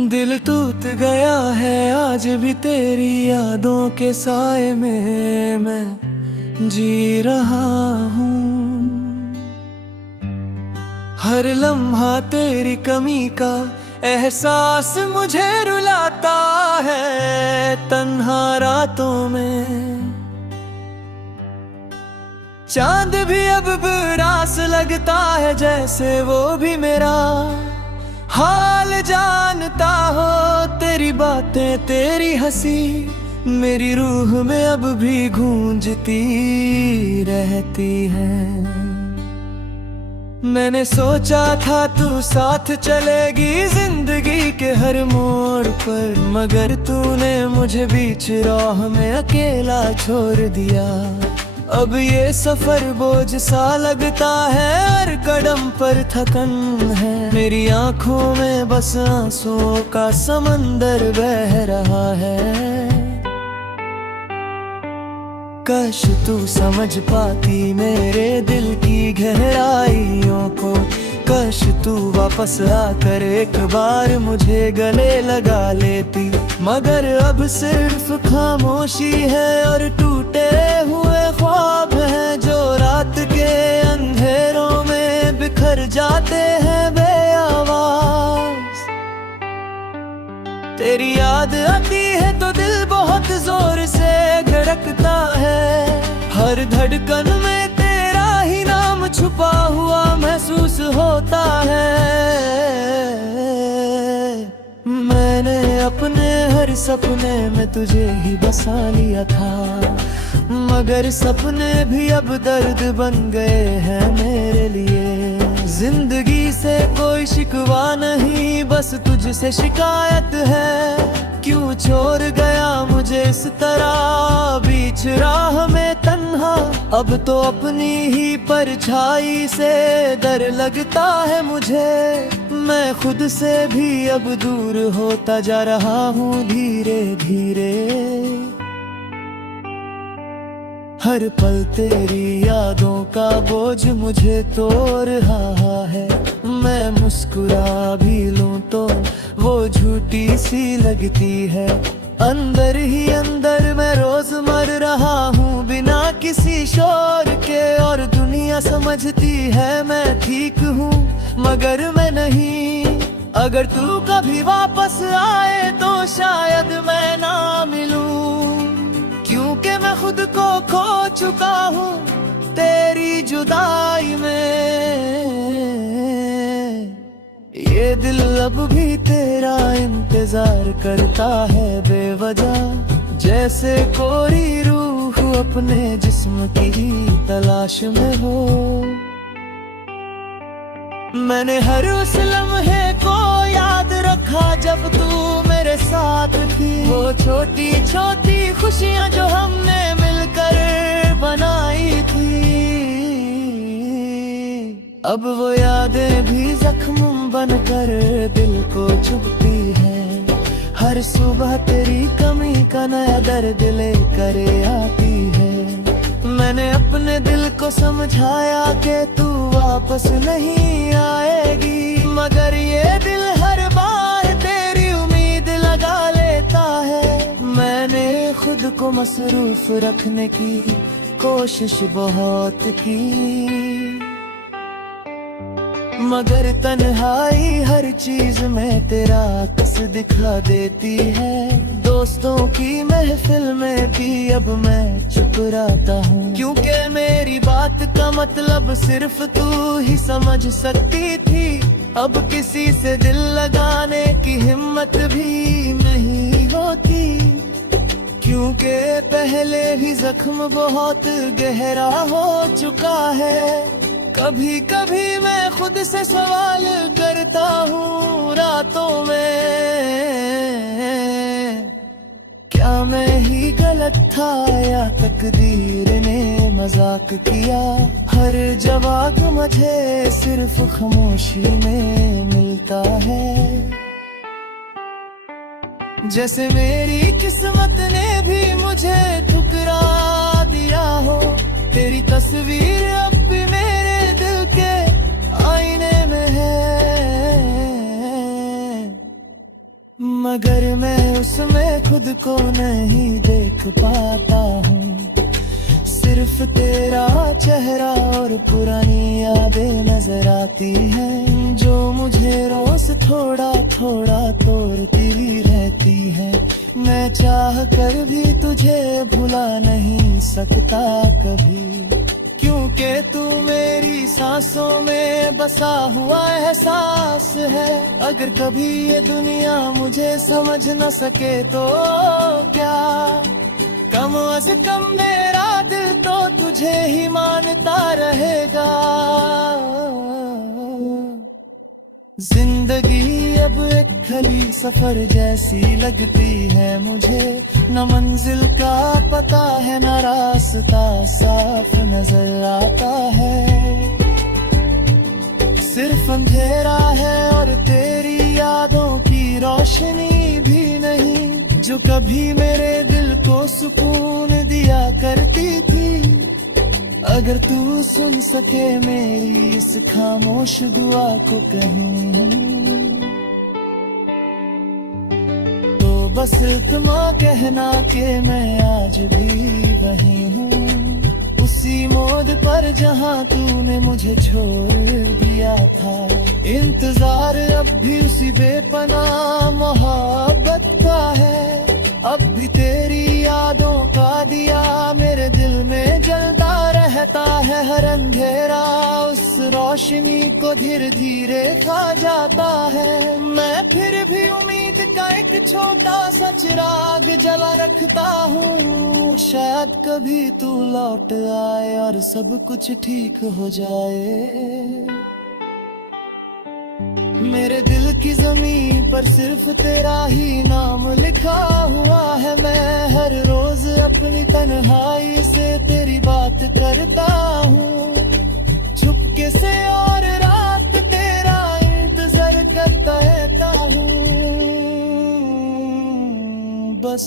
दिल टूट गया है आज भी तेरी यादों के साए में मैं जी रहा हूँ। हर लम्हा तेरी कमी का एहसास मुझे रुलाता है तन्हा रातों में। चांद भी अब बुरास लगता है जैसे वो भी मेरा हाल जानता हो। तेरी बातें तेरी हंसी मेरी रूह में अब भी गूंजती रहती है। मैंने सोचा था तू साथ चलेगी जिंदगी के हर मोड़ पर, मगर तूने मुझे बीच राह में अकेला छोड़ दिया। अब ये सफर बोझ सा लगता है, हर कदम पर थकन है। मेरी आंखों में बस आंसुओं का समंदर बह रहा है। काश तू समझ पाती मेरे दिल की गहराइयों को। काश तू वापस आकर एक बार मुझे गले लगा लेती, मगर अब सिर्फ खामोशी है और टूटे हुए ख्वाब हैं जो रात के अंधेरों में बिखर जाते हैं बेआवाज। तेरी याद आती है तो दिल बहुत जोर से धड़कता है, हर धड़कन में तेरा ही नाम छुपा हुआ महसूस होता है। मैंने अपने हर सपने में तुझे ही बसा लिया था, मगर सपने भी अब दर्द बन गए हैं मेरे लिए। जिंदगी से कोई शिकवा नहीं, बस तुझसे शिकायत है। क्यों छोड़ गया मुझे इस तरह बीच राह में तन्हा। अब तो अपनी ही परछाई से डर लगता है मुझे। मैं खुद से भी अब दूर होता जा रहा हूँ धीरे धीरे। हर पल तेरी यादों का बोझ मुझे तोड़ रहा है। मैं मुस्कुरा भी लूं तो वो झूठी सी लगती है। अंदर ही अंदर मैं रोज मर रहा हूँ बिना किसी शोर के, और दुनिया समझती है मैं ठीक हूँ मगर मैं नहीं। अगर तू कभी वापस आए तो शायद मैं ना मिलूं, क्योंकि मैं खुद को खो चुका हूँ तेरी जुदाई में। ये दिल अब भी तेरा इंतजार करता है बेवजह, जैसे कोरी रूह अपने जिस्म की तलाश में हो। मैंने हर उस लम्हे को याद रखा जब तू मेरे साथ थी। वो छोटी छोटी खुशियां जो हमने मिलकर बनाई थी, अब वो यादें भी जख्म बनकर दिल को चुभती है। हर सुबह तेरी कमी का नया दर्द लेकर आती है। मैंने अपने दिल को समझाया कि तू वापस नहीं आएगी, मगर ये दिल हर बार तेरी उम्मीद लगा लेता है। मैंने खुद को मसरूफ रखने की कोशिश बहुत की, मगर तन्हाई हर चीज में तेरा अक्स दिखा देती है। दोस्तों की महफिल में भी अब मैं चुप रहता हूँ, क्योंकि मेरी बात का मतलब सिर्फ तू ही समझ सकती थी। अब किसी से दिल लगाने की हिम्मत भी नहीं होती, क्योंकि पहले भी जख्म बहुत गहरा हो चुका है। कभी कभी मैं खुद से सवाल करता हूँ रातों में, क्या मैं ही गलत था या तकदीर ने मजाक किया। हर जवाब मुझे सिर्फ खामोशी में मिलता है, जैसे मेरी किस्मत ने भी मुझे ठुकरा दिया हो। तेरी तस्वीर अब भी मेरे दिल के आईने में है। खुद को नहीं देख पाता हूँ। सिर्फ तेरा चेहरा और पुरानी यादें नजर आती हैं, जो मुझे रोज थोड़ा थोड़ा तोड़ती रहती हैं। मैं चाह कर भी तुझे भुला नहीं सकता कभी, क्योंकि तू मेरी सांसों में बसा हुआ एहसास है। अगर कभी ये दुनिया मुझे समझ न सके तो क्या, कम से कम मेरा दिल तो तुझे ही मानता रहेगा। जिंदगी अब एक खाली सफर जैसी लगती है मुझे, न मंजिल का पता है न रास्ता साफ नजर आता है। सिर्फ अंधेरा है और तेरी यादों की रोशनी भी नहीं, जो कभी मेरे दिल को सुकून दिया करती थी। अगर तू सुन सके मेरी इस खामोश दुआ को कहीं, तो बस इतना कहना कि मैं आज भी वही हूँ, उसी मोड़ पर जहाँ तूने मुझे छोड़ दिया था। इंतजार अब भी उसी बेपनाह मोहब्बत का है, अब भी तेरी यादों का दिया मेरे दिल में जलता रहता है। हर अंधेरा उस रोशनी को धीरे धीरे खा जाता है। मैं फिर भी उम्मीद का एक छोटा सा चिराग जला रखता हूँ, शायद कभी तू लौट आए और सब कुछ ठीक हो जाए। मेरे दिल की जमीन पर सिर्फ तेरा ही नाम लिखा हुआ है। मैं हर रोज अपनी तन्हाई से तेरी बात करता हूँ, चुपके से और रात तेरा इंतजार करता रहता हूँ। बस